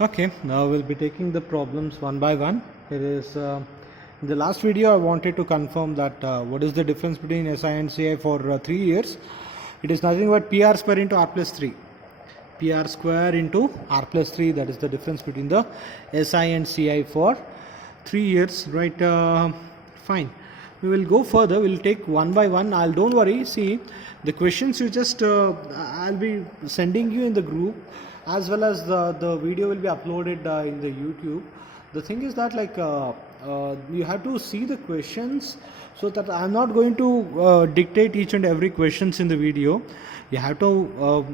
Okay, now we'll be taking the problems one by one. It is in the last video I wanted to confirm that what is the difference between SI and CI for 3 years. It is nothing but PR square into R plus 3. PR square into R plus 3, that is the difference between the SI and CI for 3 years, right? Fine. We will go further. We'll take one by one. Don't worry. See, the questions you just I'll be sending you in the group, as well as the video will be uploaded in the YouTube. The thing is that you have to see the questions, so that I'm not going to dictate each and every questions in the video. You have to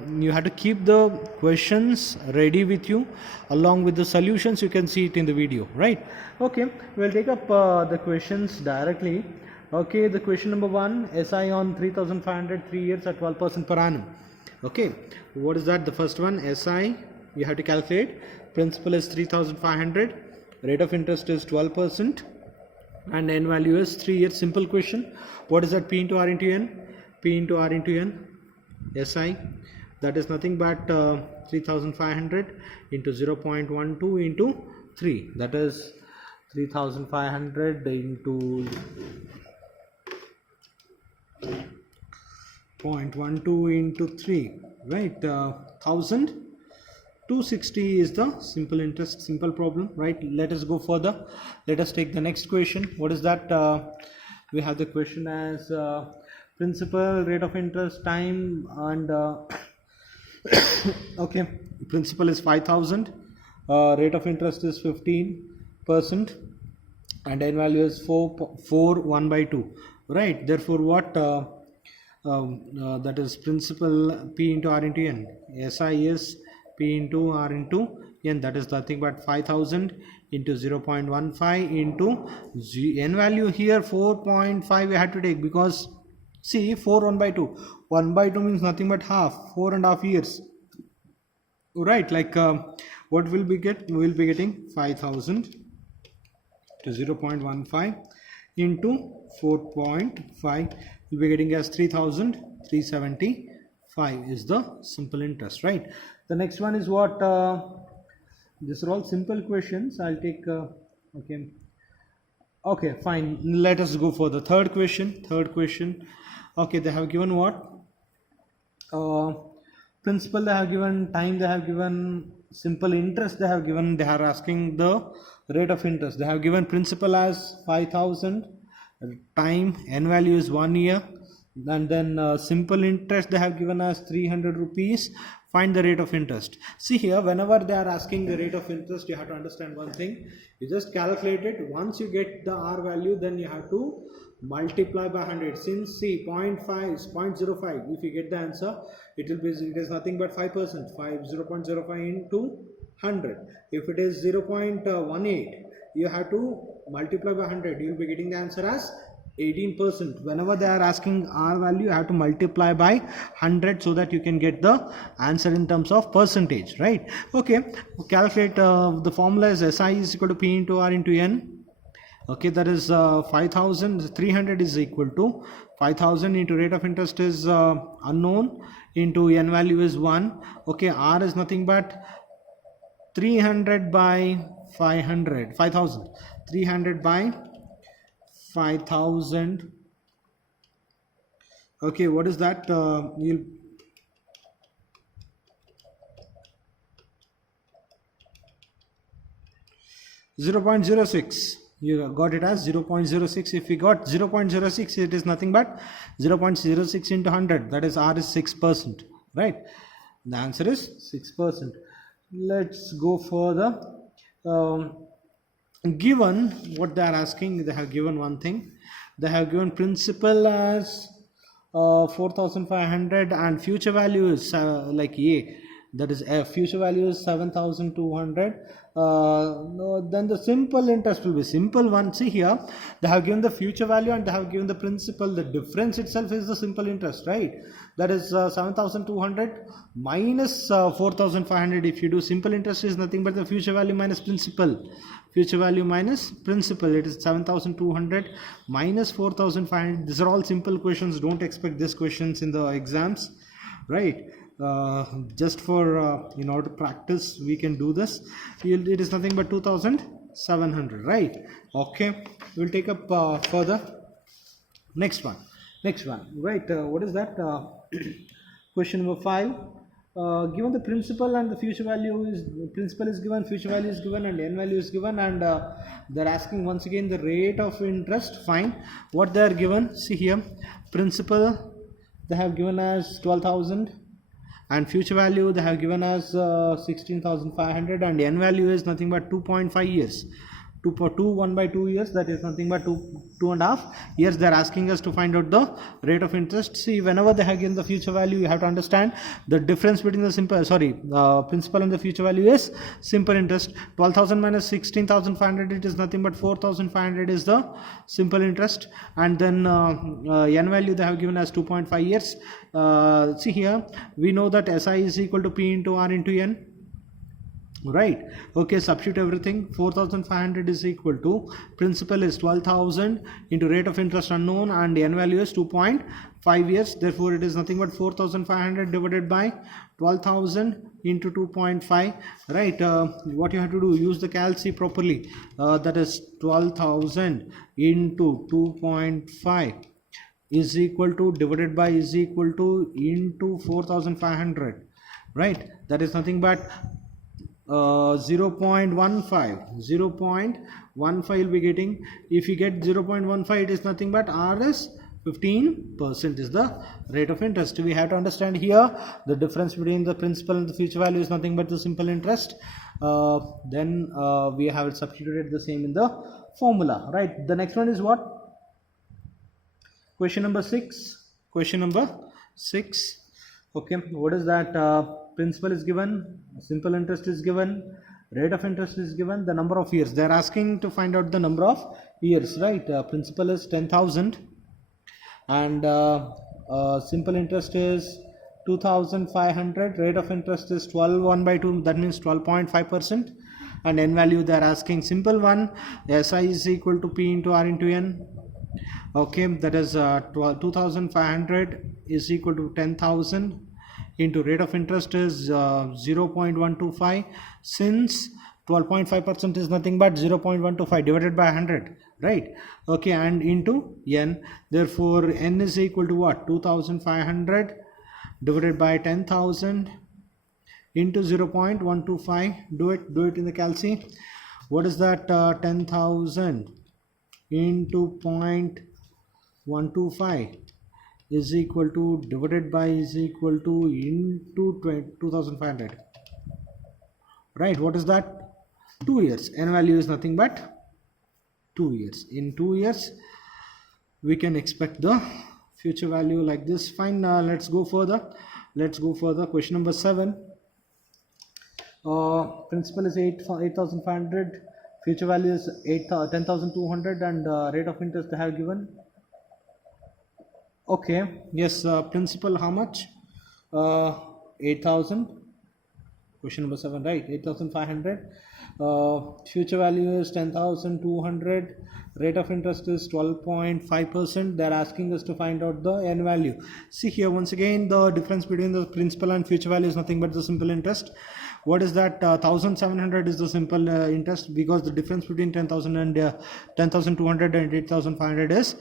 keep the questions ready with you along with the solutions. You can see it in the video, right? Okay, we'll take up the questions directly. Okay, the question number 1, SI on 3500 3 years at 12% per annum. Okay, what is that? The first one, SI, you have to calculate. Principal is 3500, rate of interest is 12%, and N value is 3 years. Simple question. What is that? P into R into N? P into R into N, SI, that is nothing but 3500 into 0.12 into 3, that is 3500 into 0.12 into 3, right? 1260 is the simple interest, simple problem, right? Let us go further. Let us take the next question. What is that? We have the question as principal, rate of interest, time, and okay, principal is 5000, rate of interest is 15%, and N value is 1 by 2, right? Therefore what that is principal P into R into N. SI is P into R into N, that is nothing but 5000 into 0.15 into N value. Here 4.5 we had to take, because see, 1 by 2 means nothing but half, 4.5 years, right? What will we get? We will be getting 5000 to 0.15 into 4.5, we'll be getting as 3375 is the simple interest, right? The next one is what? These are all simple questions. I'll take okay, fine. Let us go for the third question. Okay, they have given what? Principal they have given, time they have given, simple interest they have given. They are asking the rate of interest. They have given principal as 5000, time, N value is 1 year, and then simple interest they have given as 300 rupees. Find the rate of interest. See here, whenever they are asking the rate of interest, you have to understand one thing. You just calculate it. Once you get the R value, then you have to multiply by 100. Since see 0.5 is 0.05, if you get the answer, it is nothing but 5%. 0.05 into 100. If it is 0.18, you have to multiply by 100. You will be getting the answer as 18%. Whenever they are asking R value, you have to multiply by 100 so that you can get the answer in terms of percentage, right? Okay, calculate. The formula is SI is equal to P into R into N. Okay, that is 5000. 300 is equal to 5000 into rate of interest is unknown, into N value is 1. Okay, R is nothing but 300 by 500. 5000. 300 by 5000. Okay, what is that? You'll 0.06. You got it as 0.06. If we got 0.06, it is nothing but 0.06 into 100. That is R is 6%, right? The answer is 6%. Let's go further. Given what they are asking, they have given one thing. They have given principal as 4500 and future value is like A, that is F. Future value is 7200. No, then the simple interest will be simple one. See here, they have given the future value and they have given the principal. The difference itself is the simple interest, right? That is 7200 minus 4500. If you do simple interest, is nothing but the future value minus principal. Future value minus principal, it is 7200 minus 4500. These are all simple questions. Don't expect these questions in the exams, right? just for in order to practice we can do this. It is nothing but 2700, right? Okay, we'll take up further next one, right? What is that? Question number 5. Given the principal and the future value is, principal is given, future value is given, and n value is given, and they're asking once again the rate of interest. Fine, what they are given, see here, principal they have given as 12,000, and future value they have given as 16,500, and n value is nothing but 2.5 years. 1 by 2 years, that is nothing but 2.5 years. They are asking us to find out the rate of interest. See, whenever they have given the future value, you have to understand the difference between the principal and the future value is simple interest. 12,000 minus 16,500, it is nothing but 4,500 is the simple interest, and then n value they have given as 2.5 years. See here, we know that SI is equal to P into R into N, right? Okay, substitute everything. 4,500 is equal to principal is 12,000 into rate of interest unknown, and n value is 2.5 years. Therefore it is nothing but 4,500 divided by 12,000 into 2.5, right? What you have to do, use the calc properly. That is 12,000 into 2.5 is equal to, divided by, is equal to, into 4,500, right? That is nothing but 0.15 you'll be getting. If you get 0.15, it is nothing but R is 15% is the rate of interest. We have to understand here the difference between the principal and the future value is nothing but the simple interest. Then we have substituted the same in the formula, right? The next one is what? Question number 6. Okay, what is that? Principal is given, simple interest is given, rate of interest is given, the number of years. They are asking to find out the number of years, right? Principal is 10,000, and simple interest is 2,500. Rate of interest is 1 by 2, that means 12.5%. And n value they are asking, simple one, SI is equal to P into R into N. Okay, that is 2,500 is equal to 10,000 into rate of interest is 0.125. Since 12.5% is nothing but 0.125 divided by 100, right? Okay, and into n. Therefore n is equal to what? 2,500 divided by 10,000 into 0.125. Do it in the calc. What is that? 10,000 into 0.125 is equal to, divided by, is equal to, into 2,500, right? What is that? 2 years. N value is nothing but 2 years. In 2 years we can expect the future value like this. Fine. Let's go further. Question number 7. Principal is 8,500, future value is 10,200, and rate of interest they have given. Okay, yes, principal how much? 8,000. Question number 7, right? 8,500. Future value is 10,200. Rate of interest is 12.5%. They're asking us to find out the n value. See here, once again, the difference between the principal and future value is nothing but the simple interest. What is that? 1,700 is the simple interest, because the difference between 10,000 and 10,200 and 8,500 is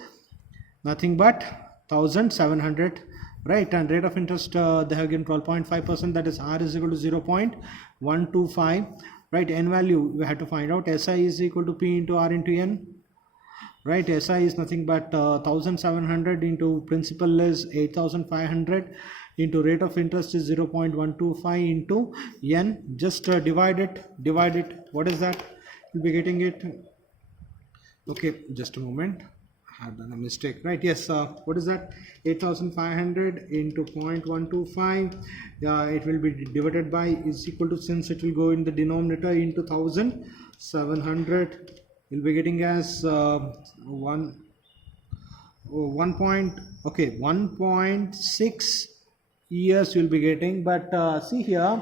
nothing but 1,700, right? And rate of interest they have given 12.5%, that is R is equal to 0.125, right? N value we have to find out. SI is equal to P into R into N, right? SI is nothing but 1,700 into principal is 8,500 into rate of interest is 0.125 into N. Just divide it. What is that? You'll be getting it. Okay, just a moment. I have done a mistake, right? Yes, what is that? 8,500 into 0.125. It will be divided by, is equal to, since it will go in the denominator, into 1,700. You'll be getting as 1.6 years you'll be getting. But see here,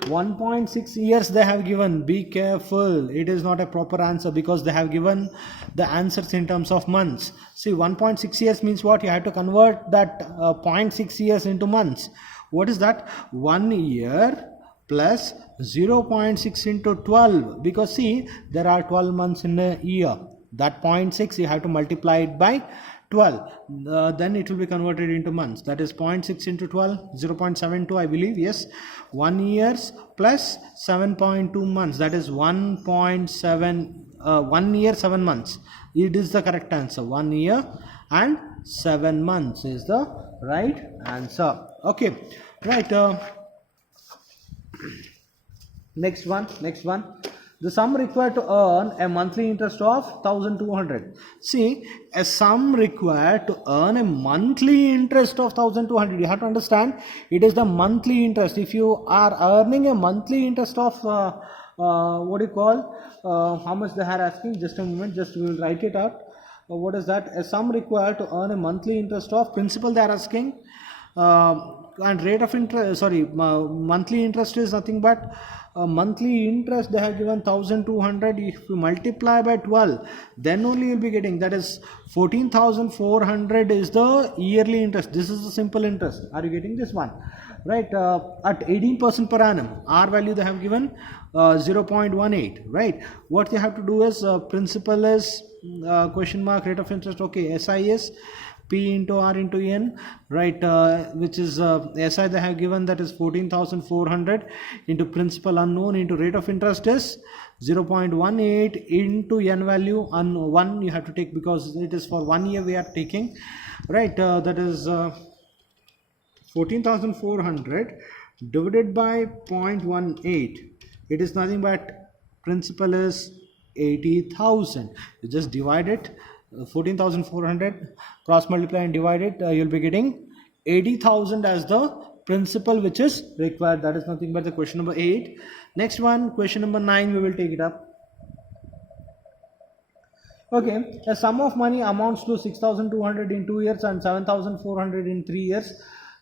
1.6 years they have given. Be careful, it is not a proper answer, because they have given the answers in terms of months. See, 1.6 years means what? You have to convert that 0.6 years into months. What is that? 1 year plus 0.6 into 12, because see, there are 12 months in a year. That 0.6 you have to multiply it by 12, then it will be converted into months. That is 0.6 into 12, 0.72 I believe. Yes, 1 years plus 7.2 months, that is 1.7 1 year 7 months. It is the correct answer. 1 year and 7 months is the right answer. Okay, right. Next one. The sum required to earn a monthly interest of 1200. See, a sum required to earn a monthly interest of 1200. You have to understand, it is the monthly interest. If you are earning a monthly interest of what do you call, how much they are asking, just a moment, just we will write it out. What is that? A sum required to earn a monthly interest of, principal they are asking, and rate of interest, sorry, monthly interest is nothing but monthly interest they have given 1200. If you multiply by 12, then only you will be getting, that is 14,400 is the yearly interest. This is the simple interest. Are you getting this one? Right, at 18% per annum. R value they have given 0.18. right. What you have to do is, principal is question mark, rate of interest, okay, SI is P into R into N, right, which is SI they have given, that is 14,400 into principal unknown into rate of interest is 0.18 into N value, and 1 you have to take because it is for 1 year we are taking, right. That is 14,400 divided by 0.18. It is nothing but principal is 80,000. You just divide it, 14,400, cross multiply and divide it, you'll be getting 80,000 as the principal which is required. That is nothing but the question number 8. Next one, question number 9, we will take it up. Okay, a sum of money amounts to 6,200 in 2 years and 7,400 in 3 years.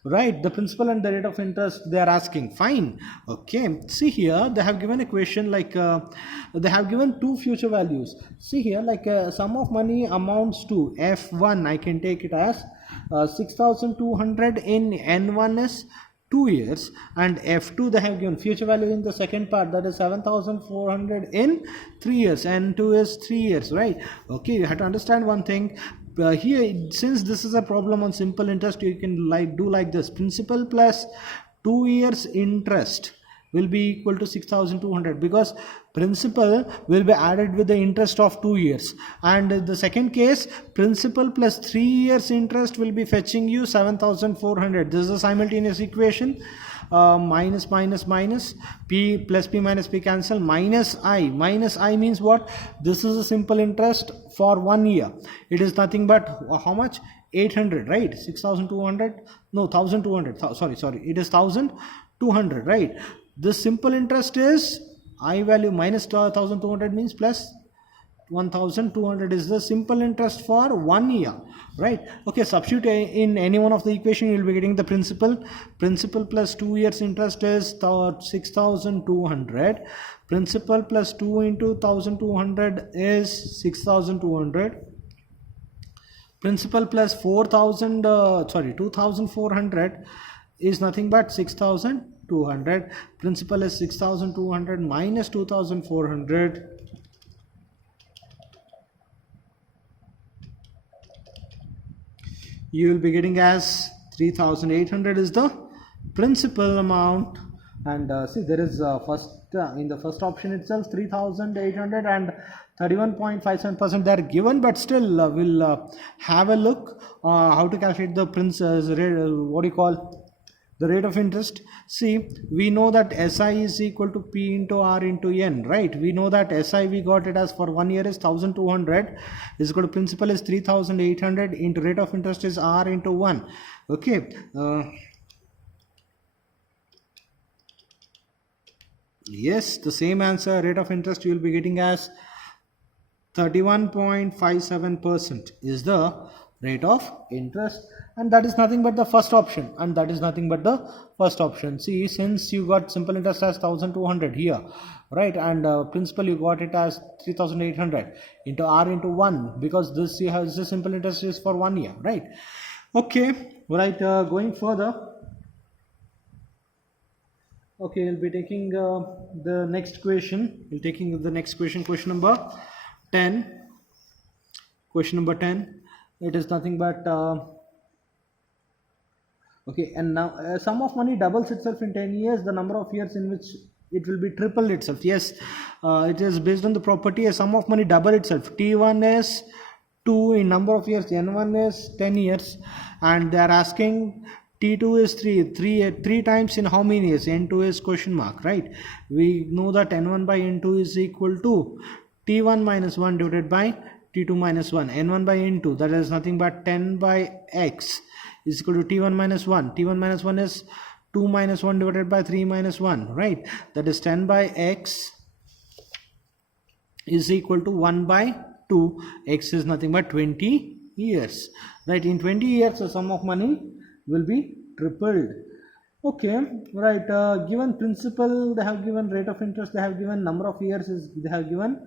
Right, the principal and the rate of interest they are asking. Fine. Okay, see here they have given a question like they have given two future values. See here, like sum of money amounts to F1, I can take it as 6,200 in N1 is 2 years, and F2 they have given future value in the second part, that is 7,400 in 3 years, N2 is 3 years, right. Okay, you have to understand one thing. Here, since this is a problem on simple interest, you can do like this: principal plus 2 years interest will be equal to 6,200, because principal will be added with the interest of 2 years, and the second case, principal plus 3 years interest will be fetching you 7,400. This is a simultaneous equation. Minus minus minus, P plus P minus P cancel, minus I means what? This is a simple interest for 1 year. It is nothing but how much? 800, right? 6,200, no, 1,200, sorry, it is 1,200, right? This simple interest is I value minus 1,200 means plus 1,200 is the simple interest for 1 year, right? Okay, substitute in any one of the equation, you will be getting the principal plus 2 years interest is 6,200, principal plus 2 into 1,200 is 6,200, principal plus 2,400 is nothing but 6,200, principal is 6,200 minus 2,400, you will be getting as 3,800 is the principal amount. And see, there is in the first option itself 3,800 and 31.57% they are given, but still we'll have a look how to calculate the the rate of interest. See, we know that SI is equal to P into R into N, right? We know that SI we got it as for 1 year is 1,200 is equal to principal is 3,800 into rate of interest is R into 1. Okay. Yes, the same answer, rate of interest you will be getting as 31.57% is the rate of interest, and that is nothing but the first option, See, since you got simple interest as 1,200 here, right, and principal you got it as 3,800 into R into 1, because this has the simple interest is for 1 year, right? Okay, right, going further, Okay, we'll be taking the next question. We'll taking the next question, question number 10. Question number 10. It is nothing but okay, and now sum of money doubles itself in 10 years, the number of years in which it will be triple itself. Yes, it is based on the property a sum of money double itself. T1 is 2 in number of years, N1 is 10 years, and they are asking T2 is 3 times in how many years? N2 is question mark, right? We know that N1 by N2 is equal to T1 minus 1 divided by T2 minus 1. N1 by N2, that is nothing but 10 by X is equal to T1 minus 1. T1 minus 1 is 2 minus 1 divided by 3 minus 1, right? That is 10 by X is equal to 1 by 2. X is nothing but 20 years, right? In 20 years the sum of money will be tripled. Okay, right. Given principal, they have given rate of interest, they have given number of years, they have given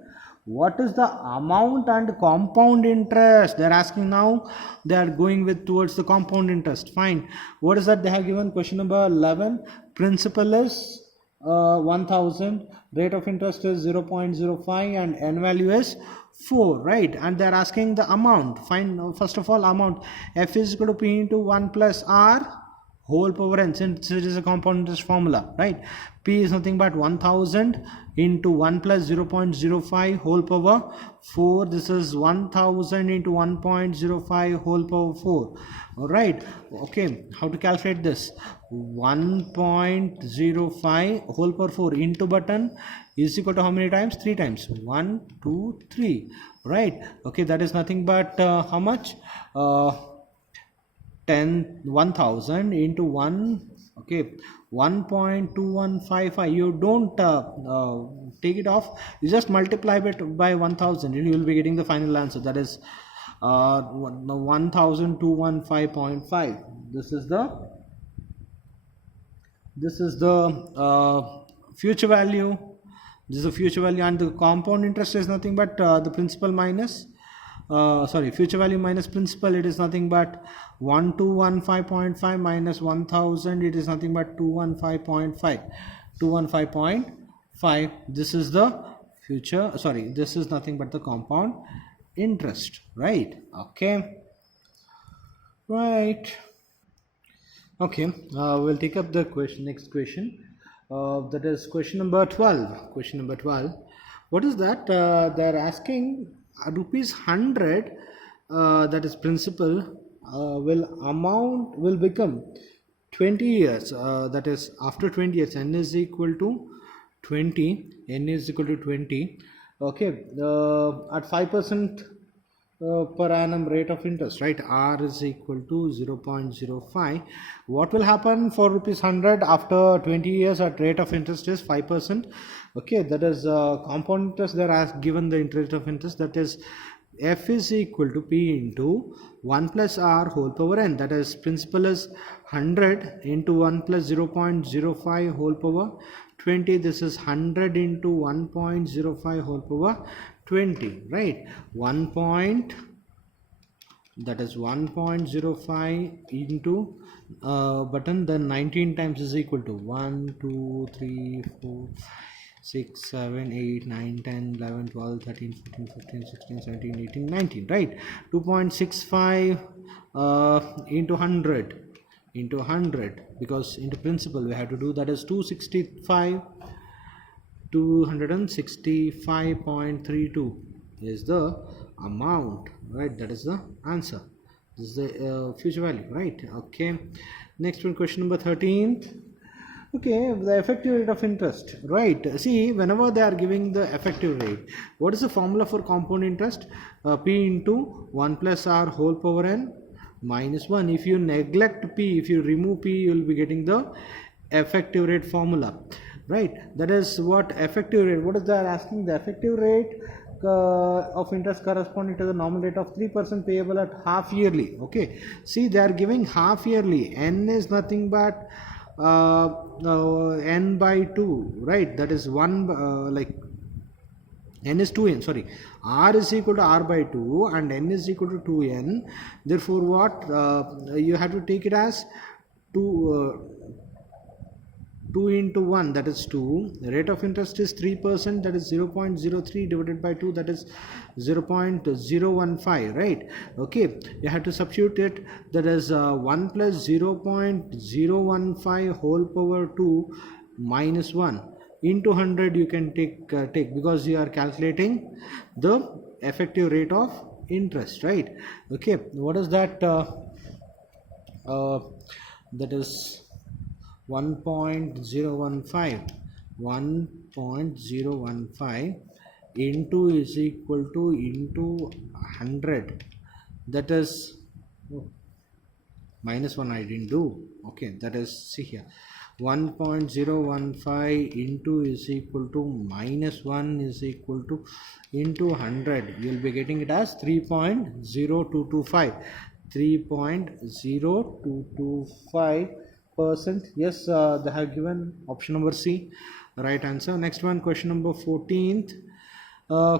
what is the amount and compound interest. They are asking now, they are going with towards the compound interest. Fine. What is that they have given? Question number 11. Principal is 1000, rate of interest is 0.05 and n value is 4, right? And they are asking the amount. Find first of all amount. F is equal to P into 1 plus R whole power n, since it is a compound interest formula, right? P is nothing but 1000 into 1 plus 0.05 whole power 4. This is 1000 into 1.05 whole power 4. All right. Okay. How to calculate this? 1.05 whole power 4 into button is equal to how many times? 3 times. 1, 2, 3. Right. Okay. That is nothing but how much? 1000 into 1, okay, 1.2155. You don't take it off, you just multiply it by 1000 and you will be getting the final answer, that is 1215.5. This is the future value. This is the future value, and the compound interest is nothing but the principal minus future value minus principal. It is nothing but 1215.5 minus 1000. It is nothing but 215.5. This is the future, this is nothing but the compound interest, right? Okay, right. Okay, we'll take up the next question, that is question number 12. Question number 12. What is that? They're asking rupees 100, that is principal, will become 20 years, that is after 20 years n is equal to 20. Okay, at 5% per annum rate of interest, right? R is equal to 0.05. What will happen for rupees 100 after 20 years at rate of interest is 5%. Okay, that is compound interest. There are given the interest of interest, that is F is equal to P into 1 plus R whole power n, that is principal is 100 into 1 plus 0.05 whole power 20. This is 100 into 1.05 whole power 20, right? 1.05 into button, then 19 times is equal to 1, 2, 3, 4, 6, 7, 8, 9, 10, 11, 12, 13, 14, 15, 16, 17, 18, 19, right? 2.65 into 100 because into principal we have to do, that is 265.32 is the amount, right? That is the answer. This is the future value, right? Okay, next one, question number 13. Okay, the effective rate of interest, right? See, whenever they are giving the effective rate, what is the formula for compound interest? P into 1 plus R whole power n minus 1. If you neglect P, if you remove P, you will be getting the effective rate formula, right? That is what effective rate. What is they are asking? The effective rate of interest corresponding to the normal rate of 3% payable at half yearly. Okay, see, they are giving half yearly. N is nothing but n by 2, right? That is 1 n is 2n, sorry, R is equal to R by 2 and n is equal to 2n. Therefore what you have to take it as 2 2 into 1, that is 2. The rate of interest is 3%, that is 0.03 divided by 2, that is 0.015, right? Okay, you have to substitute it, that is 1 plus 0.015 whole power 2 minus 1 into 100. You can take because you are calculating the effective rate of interest, right? Okay, what is that? That is 1.015 into is equal to into 100, that is minus 1 I didn't do. Okay, that is, see here, 1.015 into is equal to minus 1 is equal to into 100. You will be getting it as 3.0225. 3.0225%. Yes, they have given option number C right answer. Next one, question number 14th.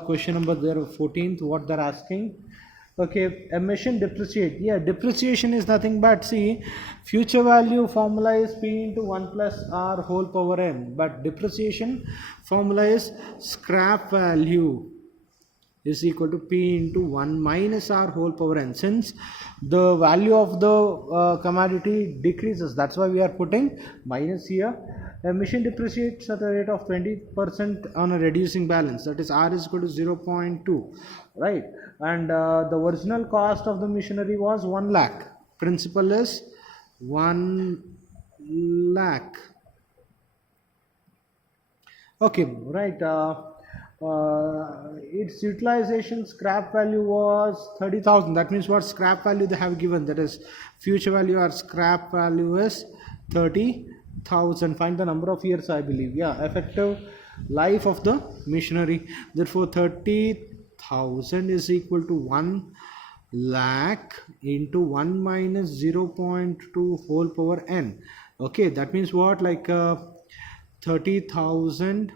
Question number 14th, what they're asking. Okay, emission depreciate. Yeah, depreciation is nothing but, see, future value formula is P into 1 plus R whole power N, but depreciation formula is scrap value is equal to P into 1 minus R whole power N. Since the value of the commodity decreases, that's why we are putting minus here. Emission depreciates at a rate of 20% on a reducing balance, that is R is equal to 0.2, right? And the original cost of the machinery was 1 lakh. Principal is 1 lakh. Okay, right. Its utilization scrap value was 30,000. That means what scrap value they have given, that is future value or scrap value is 30,000. Find the number of years, I believe. Yeah, effective life of the machinery. Therefore 30,000 is equal to 1 lakh into 1 minus 0.2 whole power N. Okay, that means what, like 30,000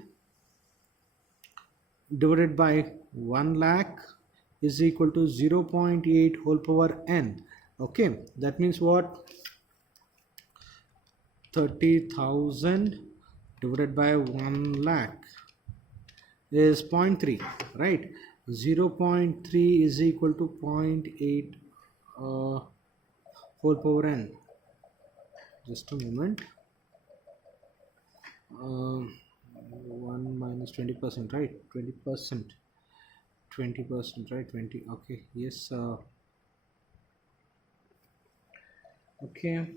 divided by 1 lakh is equal to 0.8 whole power N. Okay, that means what, 30,000 divided by 1 lakh is 0.3, right? 0.3 is equal to 0.8 whole power N. Just a moment. 1 minus 20%, right? 20%, right? 20. Okay, yes. Okay.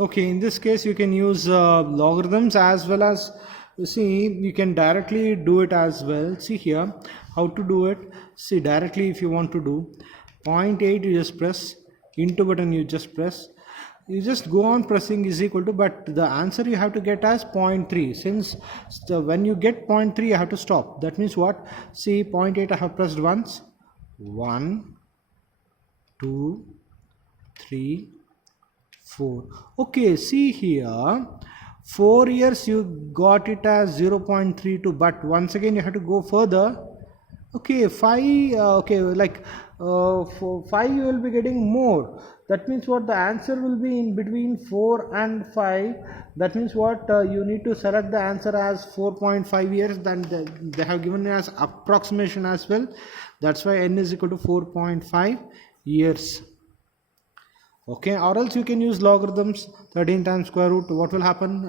Okay, in this case you can use logarithms as well as, you see, you can directly do it as well. See here how to do it. See, directly if you want to do 0.8, you just press into button, you just press, you just go on pressing is equal to, but the answer you have to get as 0.3. Since when you get 0.3 you have to stop. That means what, see, 0.8 I have pressed once, 1 2 3 4. Okay, see here, 4 years you got it as 0.32, but once again you have to go further. Okay, 5, okay, like for 5 you will be getting more. That means what, the answer will be in between 4 and 5. That means what, you need to select the answer as 4.5 years. Then they have given as approximation as well. That's why N is equal to 4.5 years. Okay, or else you can use logarithms. 13 times square root, what will happen,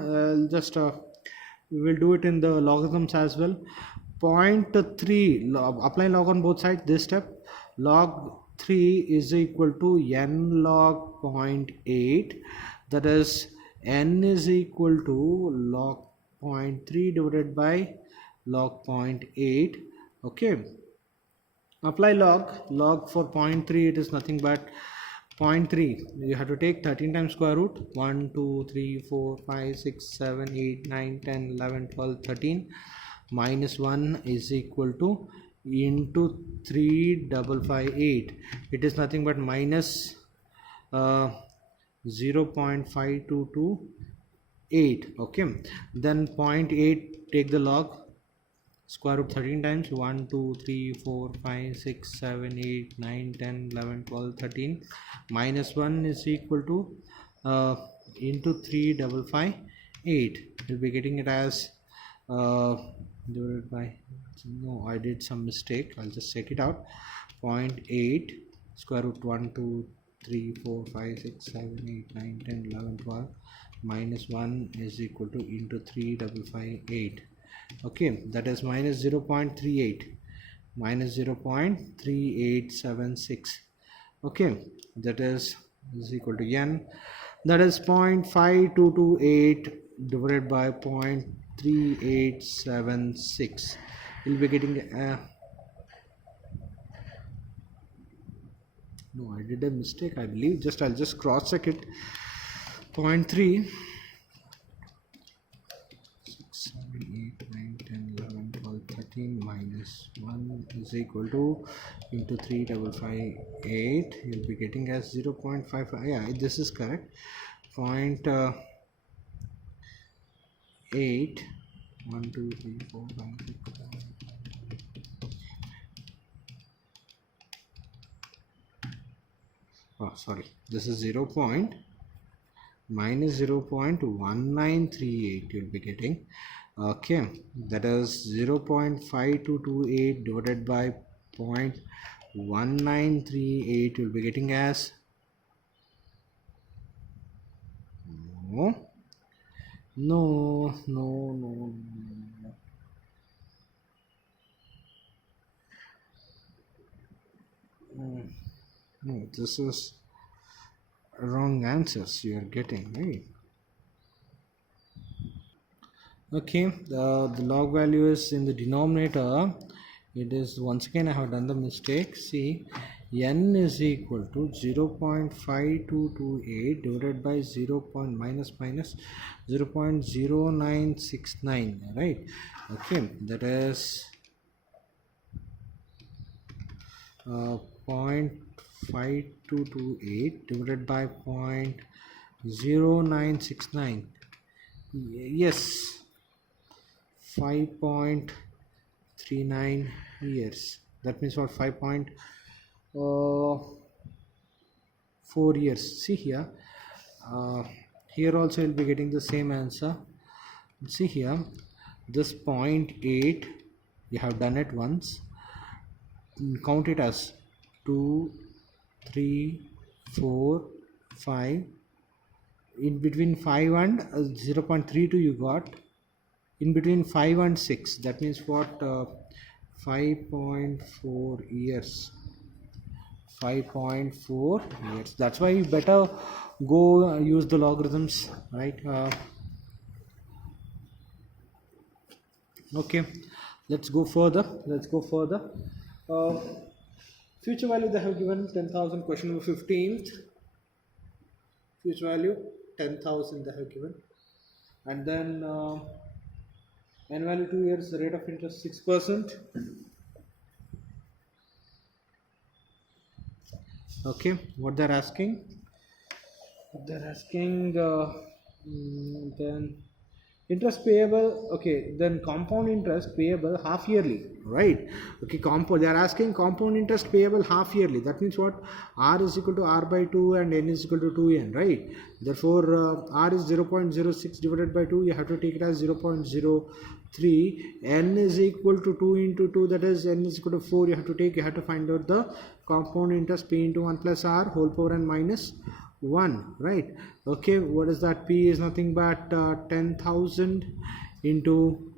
we will do it in the logarithms as well. 0.3, apply log on both sides. This step, log 3 is equal to n log 0.8, that is n is equal to log 0.3 divided by log 0.8. okay, apply log for 0.3, it is nothing but 0.3, you have to take 13 times square root, 1 2 3 4 5 6 7 8 9 10 11 12 13 minus 1 is equal to into 3,558. It is nothing but minus 0.5228. okay, then 0.8, take the log, square root 13 times 1 2 3 4 5 6 7 8 9 10 11 12 13 minus 1 is equal to into 3,558. You'll be getting it as divided by, no, I did some mistake, I'll just check it out. 0.8 square root 1 2 3 4 5 6 7 8 9 10 11 12 minus 1 is equal to into 3,558. Okay, that is minus 0.38, minus 0.3876. okay, that is equal to n, that is 0.5228 divided by 0.3876. You'll be getting no, I did a mistake, I believe. I'll just cross check it. 0.3 6 7 8 9 10 11 12 13 minus 1 is equal to into 3,558. You'll be getting as 0.55. Yeah, this is correct. 0.8 1 2 3 4 5 6 7. Oh, sorry, this is 0. Minus 0.1938 you'll be getting. Okay, that is 0.5228 divided by 0.1938 you'll be getting as no. No, this is wrong answers you are getting, right? Okay, the log value is in the denominator. It is, once again I have done the mistake. See, n is equal to 0.5228 divided by 0. minus 0.0969, right? Okay, that is 0.5228 divided by 0.0969. Yes, 5.39 years. That means what? 5.4 years. See here, here also you'll be getting the same answer. See here, this 0.8 you have done it once. Count it as 2 3 4 5. In between 5 and 0.32 you got. In between 5 and 6, that means what? 5.4 years. 5.4 years. That's why you better go use the logarithms, right? Okay, let's go further. Future value they have given 10,000. Question number 15th. Future value 10,000 they have given, and then n value 2 years, rate of interest 6%. Okay, what they're asking? Then interest payable. Okay, then compound interest payable half yearly, right? Okay, they are asking compound interest payable half yearly. That means what? R is equal to R by 2 and N is equal to 2N, right? Therefore R is 0.06 divided by 2, you have to take it as 0.03. N is equal to 2 into 2, that is N is equal to 4. You have to find out the compound interest P into 1 plus R whole power n minus 1, right? Okay, what is that? P is nothing but 10,000 into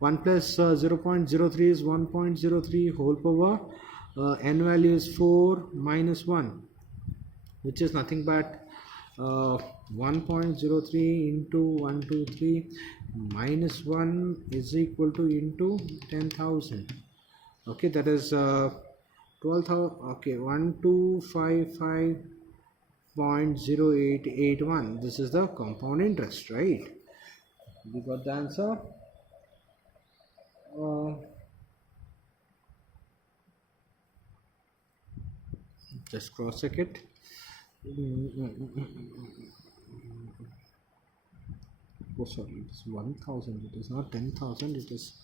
1 plus 0.03 is 1.03 whole power. N value is 4 minus 1, which is nothing but 1.03 into 123 minus 1 is equal to into 10,000. Okay, that is 12,000. Okay, 1255.0881. This is the compound interest, right? We got the answer. Just cross check it. Oh, sorry, it is 1,000. It is not 10,000. It is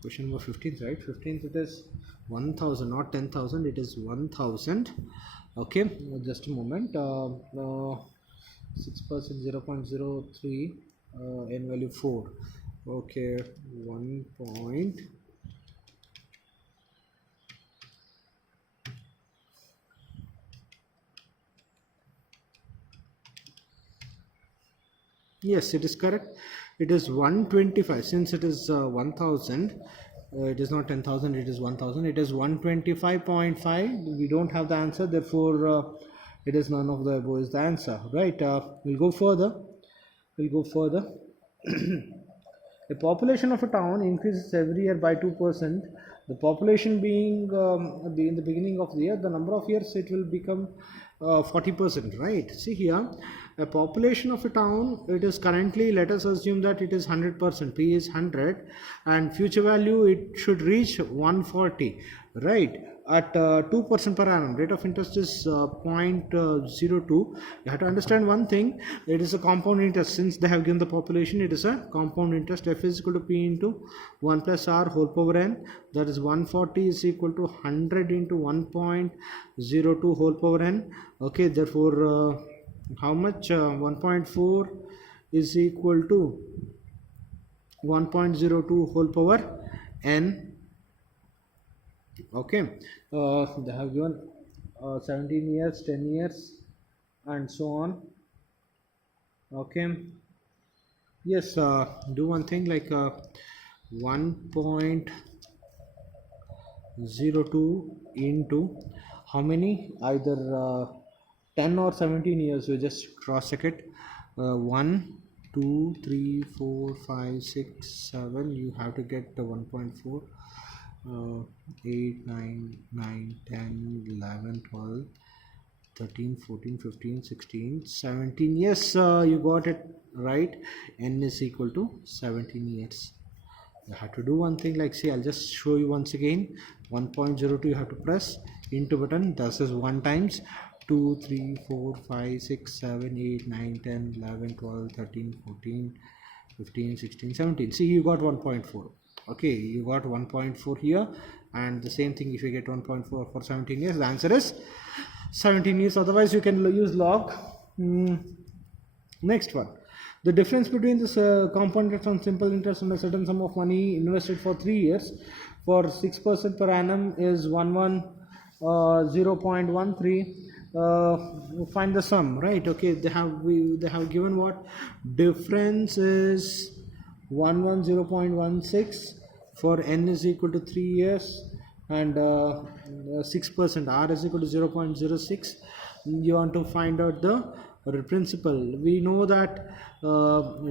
question number 15th, right? 15th, it is 1000, not 10,000, it is 1000. Okay, just a moment. 6%, 0.03, n value 4. Okay, 1 point. Yes, it is correct. It is 125. Since it is 1000, it is not 10,000, it is 1000. It is 125.5. We don't have the answer, therefore it is none of the above is the answer, right? We'll go further. The population of a town increases every year by 2%. The population being in the beginning of the year, the number of years it will become 40%, right? See here, a population of a town, it is currently, let us assume that it is 100%, P is 100, and future value it should reach 140, right? At 2% per annum, rate of interest is 0.02. You have to understand one thing, it is a compound interest. Since they have given the population, it is a compound interest. F is equal to P into 1 plus R whole power n, that is 140 is equal to 100 into 1.02 whole power n. Okay, therefore how much? 1.4 is equal to 1.02 whole power n. Okay, they have given 17 years, 10 years, and so on. Okay, yes, do one thing like 1.02 into how many? Either 10 or 17 years. You just cross check it. 1, 2, 3, 4, 5, 6, 7. You have to get the 1.4. 8, 9, 9, 10, 11, 12, 13, 14, 15, 16, 17. Yes, you got it right. N is equal to 17 years. You have to do one thing like, see, I'll just show you once again. 1.02 you have to press into button. This is 1 times 2, 3, 4, 5, 6, 7, 8, 9, 10, 11, 12, 13, 14, 15, 16, 17. See, you got 1.4. Okay, you got 1.4 here, and the same thing if you get 1.4 for 17 years, the answer is 17 years. Otherwise you can use log. Next one, the difference between this compound interest and simple interest on a certain sum of money invested for 3 years for 6% per annum is 0.13. Find the sum, right? Okay, they have given what difference is 0.16 for n is equal to 3 years, and 6%, r is equal to 0.06. You want to find out the principal. We know that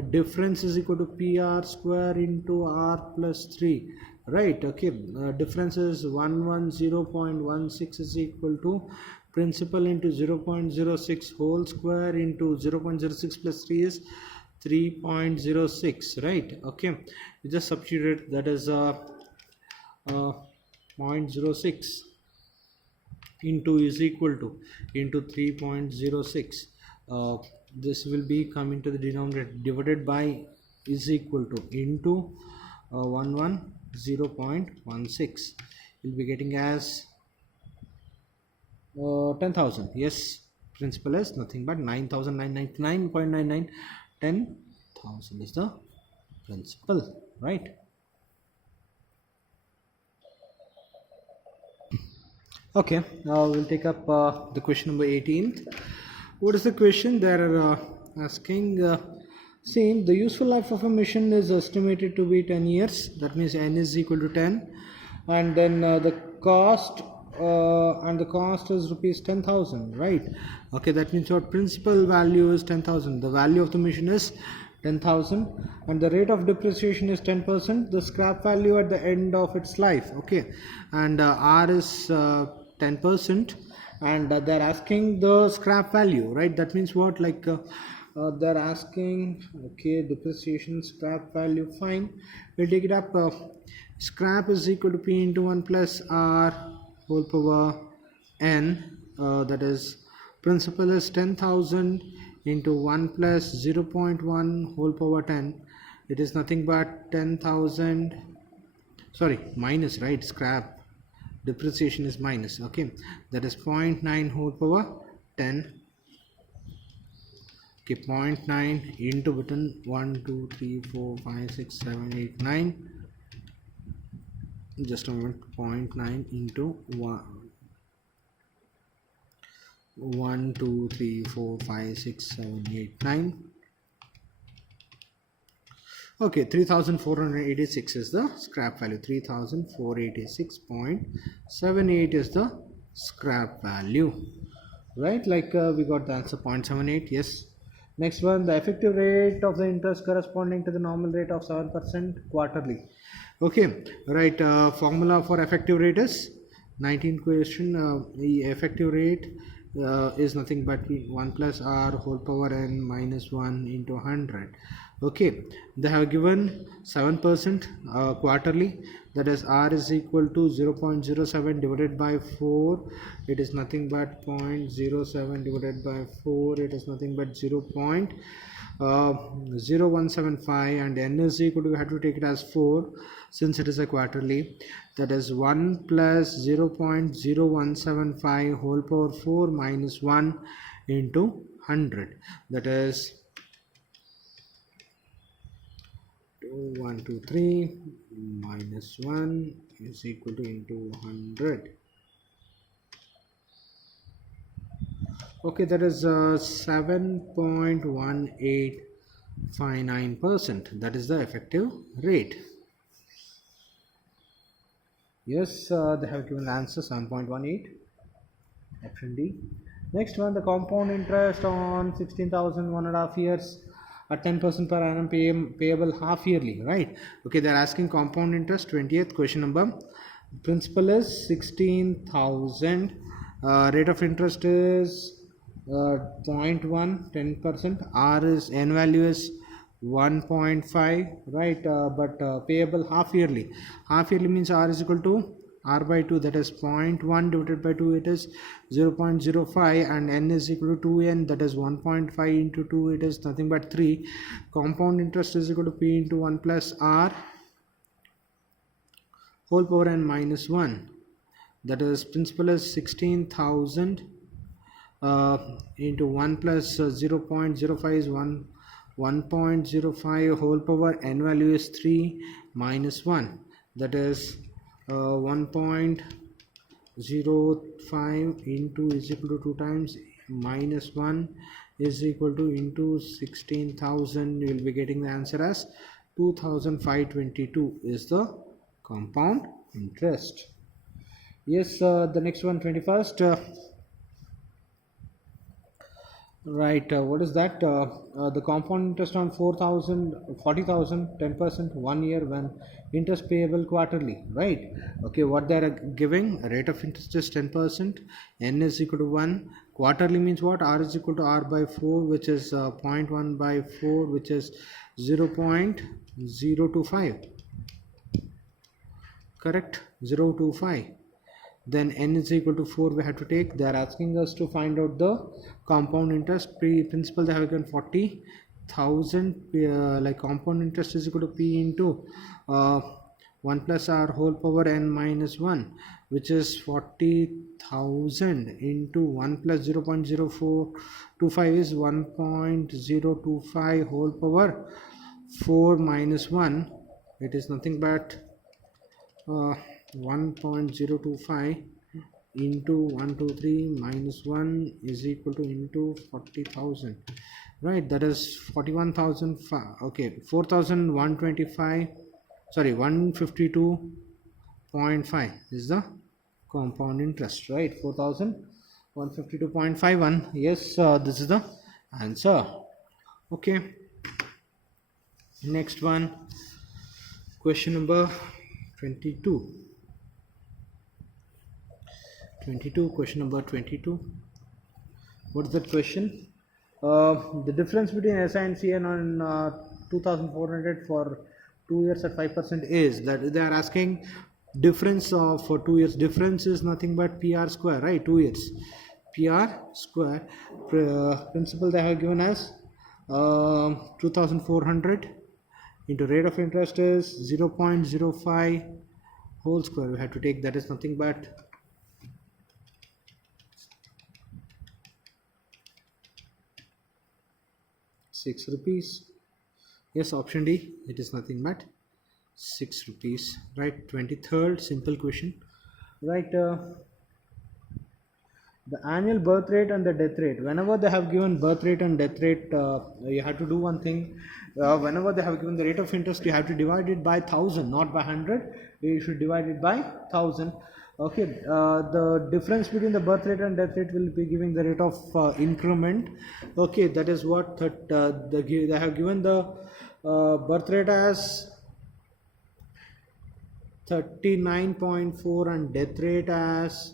difference is equal to pr square into r plus 3, right? Okay, difference is 0.16 is equal to principal into 0.06 whole square into 0.06 plus 3 is 3.06, right? Okay, you just substitute, that is 0.06 into is equal to into 3.06. This will be coming to the denominator, divided by is equal to into 0.16. You'll be getting as 10,000. Yes, principal is nothing but 9,999.99. 10,000 is the principal, right? Okay, now we'll take up the question number 18th. What is the question? They are asking, same, the useful life of a machine is estimated to be 10 years. That means n is equal to 10, and then the cost is rupees 10,000, right? Okay, that means what principal value is 10,000. The value of the machine is 10,000, and the rate of depreciation is 10%. The scrap value at the end of its life, okay, and r is 10%, and they're asking the scrap value, right? That means what, like they're asking, okay, depreciation, scrap value, fine, we'll take it up. Scrap is equal to p into 1 plus r whole power n, that is principal is 10,000 into 1 plus 0.1 whole power 10. It is nothing but 10,000, sorry, minus, right? Scrap depreciation is minus. Okay, that is 0.9 whole power 10. Okay, 0.9 into between 1 2 3 4 5 6 7 8 9. Just a moment. 0.9 into 1 2 3 4 5 6 7 8 9. Okay, 3486 is the scrap value. 3486.78 is the scrap value, right? Like we got the answer 0.78. Yes. Next one, the effective rate of the interest corresponding to the normal rate of 7% quarterly. Okay, right. Formula for effective rate is 19th question. The effective rate is nothing but 1 plus r whole power n minus 1 into 100. Okay, they have given 7% quarterly, that is r is equal to 0.07 divided by 4. It is nothing but 0.07 divided by 4. It is nothing but 0.0175, and n is equal to, we have to take it as 4 since it is a quarterly. That is 1 plus 0.0175 whole power 4 minus 1 into 100. That is 1 2 3 minus 1 is equal to into 100. Okay, that is 7.1859%. that is the effective rate. Yes, they have given the answer 7.18, option D. Next one, the compound interest on 16,000 1.5 years at 10% per annum payable half yearly, right? Okay, they're asking compound interest. 20th question number. Principal is 16,000. Rate of interest is 0.1, 10%. R is n value is 1.5, right? But payable half yearly. Half yearly means r is equal to r by 2, that is 0.1 divided by 2, it is 0.05, and n is equal to 2n, that is 1.5 into 2, it is nothing but 3. Compound interest is equal to p into 1 plus r whole power n minus 1. That is, principal is 16,000 into 1 plus 0.05 is 1.05 whole power n value is 3 minus 1, that is 1.05 into is equal to 2 times minus 1 is equal to into 16,000. You will be getting the answer as 2,522 is the compound interest. Yes, the next one, 21st. Right, what is that? The compound interest on 40,000, 10%, 1 year when interest payable quarterly, right? Okay, what they are giving, rate of interest is 10%, n is equal to 1. Quarterly means what? R is equal to r by 4, which is 0.1 by 4, which is 0.025. Correct? 0.25. Then n is equal to 4 we have to take. They are asking us to find out the compound interest. Principal they have given 40,000, like compound interest is equal to p into 1 plus r whole power n minus 1, which is 40,000 into 1 plus 0.0425 is 1.025 whole power 4 minus 1. It is nothing but 1.025 into 123 minus 1 is equal to into 40,000, right? That is 41,000. Okay, 4,125, sorry, 152.5 is the compound interest, right? 4,152.51. Yes, this is the answer. Okay, next one, question number 22. Question number 22. What's that question? The difference between SI and CN on 2,400 for 2 years at 5% is that they are asking difference of for 2 years. Difference is nothing but PR square, right? 2 years. PR square. Principal they have given as 2,400 into rate of interest is 0.05 whole square we have to take, that is nothing but 6 rupees. Yes, option D, it is nothing but 6 rupees, right? 23rd simple question, right? The annual birth rate and the death rate. Whenever they have given birth rate and death rate, you have to do one thing. Whenever they have given the rate of interest, you have to divide it by 1000, not by 100. You should divide it by 1000. Okay, the difference between the birth rate and death rate will be giving the rate of increment. Okay, that is what they have given the birth rate as 39.4 and death rate as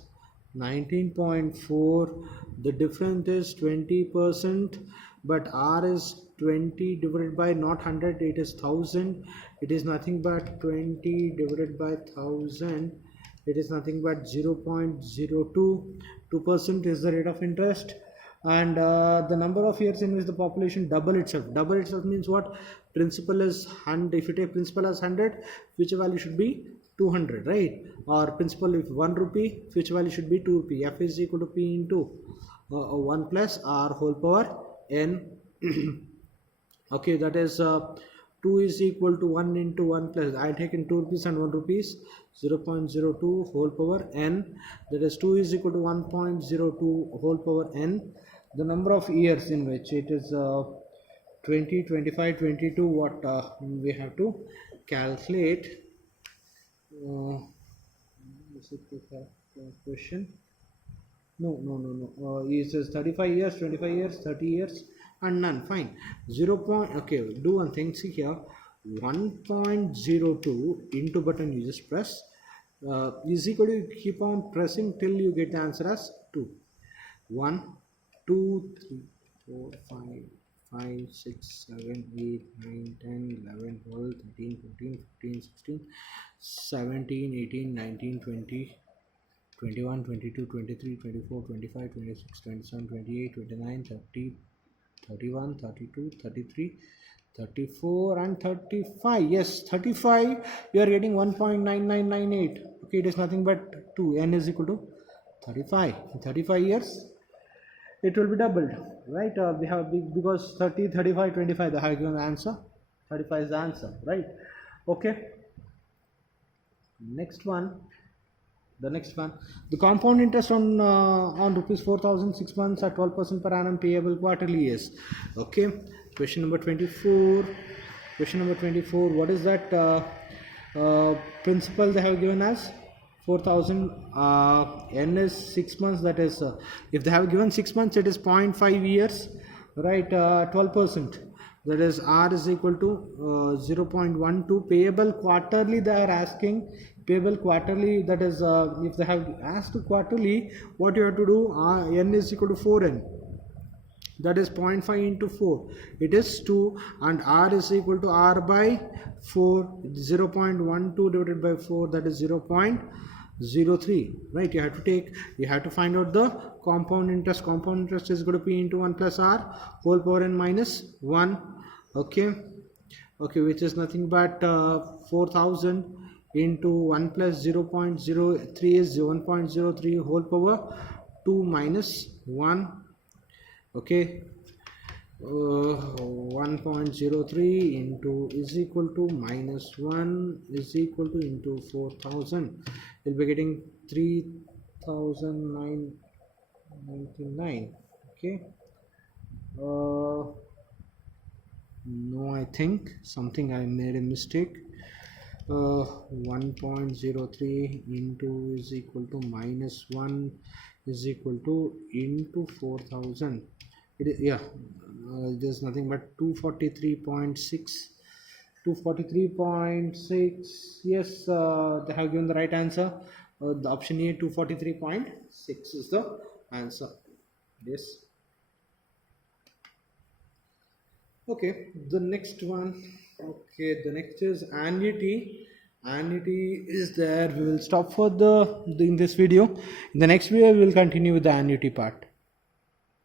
19.4. The difference is 20%, but R is 20 divided by not 100, it is 1000. It is nothing but 20 divided by 1000. It is nothing but 0.02. 2% is the rate of interest, and the number of years in which the population double itself. Double itself means what? Principal is 100. If you take principal as 100, future value should be 200, right? Or principal if 1 rupee, future value should be 2 rupee. F is equal to P into 1 plus R whole power N. Okay, that is 2 is equal to 1 into 1 plus, I take in 2 rupees and 1 rupees, 0.02 whole power N. That is 2 is equal to 1.02 whole power N. The number of years in which it is 20, 25, 22, what we have to calculate. Is it the question? No. It says 35 years, 25 years, 30 years, and none. Fine. 0. Okay, do one thing. See here, 1.02 into button you just press is equal to, keep on pressing till you get the answer as 2. 1, 2, 3, 4, 5, 6, 7, 8, 9, 10, 11, 12, 13, 14, 15, 16, 17, 18, 19, 20, 21, 22, 23, 24, 25, 26, 27, 28, 29, 30, 31, 32, 33, 34 and 35. Yes, 35 you are getting 1.9998. Okay, it is nothing but 2. N is equal to 35. In 35 years it will be doubled, right? We have because 30, 35, 25 they have given the answer. 35 is the answer, right? Okay, next one. The next one, the compound interest on rupees 4,000 6 months at 12% per annum payable quarterly is. Okay, question number 24. Question number 24, what is that principal they have given as 4,000, N is 6 months, that is if they have given 6 months it is 0.5 years, right? 12%, that is R is equal to 0.12. Payable quarterly they are asking. Payable quarterly, that is if they have asked quarterly, what you have to do, N is equal to 4N, that is 0.5 into 4, it is 2, and R is equal to R by 4, 0.12 divided by 4, that is 0.03, right? You have to find out the compound interest. Compound interest is going to be into 1 plus R whole power N minus 1. Okay, which is nothing but 4,000 into 1 plus 0.03 is 1.03 whole power 2 minus 1. Okay, 1.03 into is equal to minus 1 is equal to into 4,000. You'll be getting 3,999. Okay, no, I think something I made a mistake. 1.03 into is equal to minus 1 is equal to into 4,000. It is, yeah, there's nothing but 243.6. 243.6. Yes, they have given the right answer. The option A, 243.6 is the answer. Yes. Okay, the next one. Okay, the next is annuity. Annuity is there. We will stop for in this video. In the next video we will continue with the annuity part.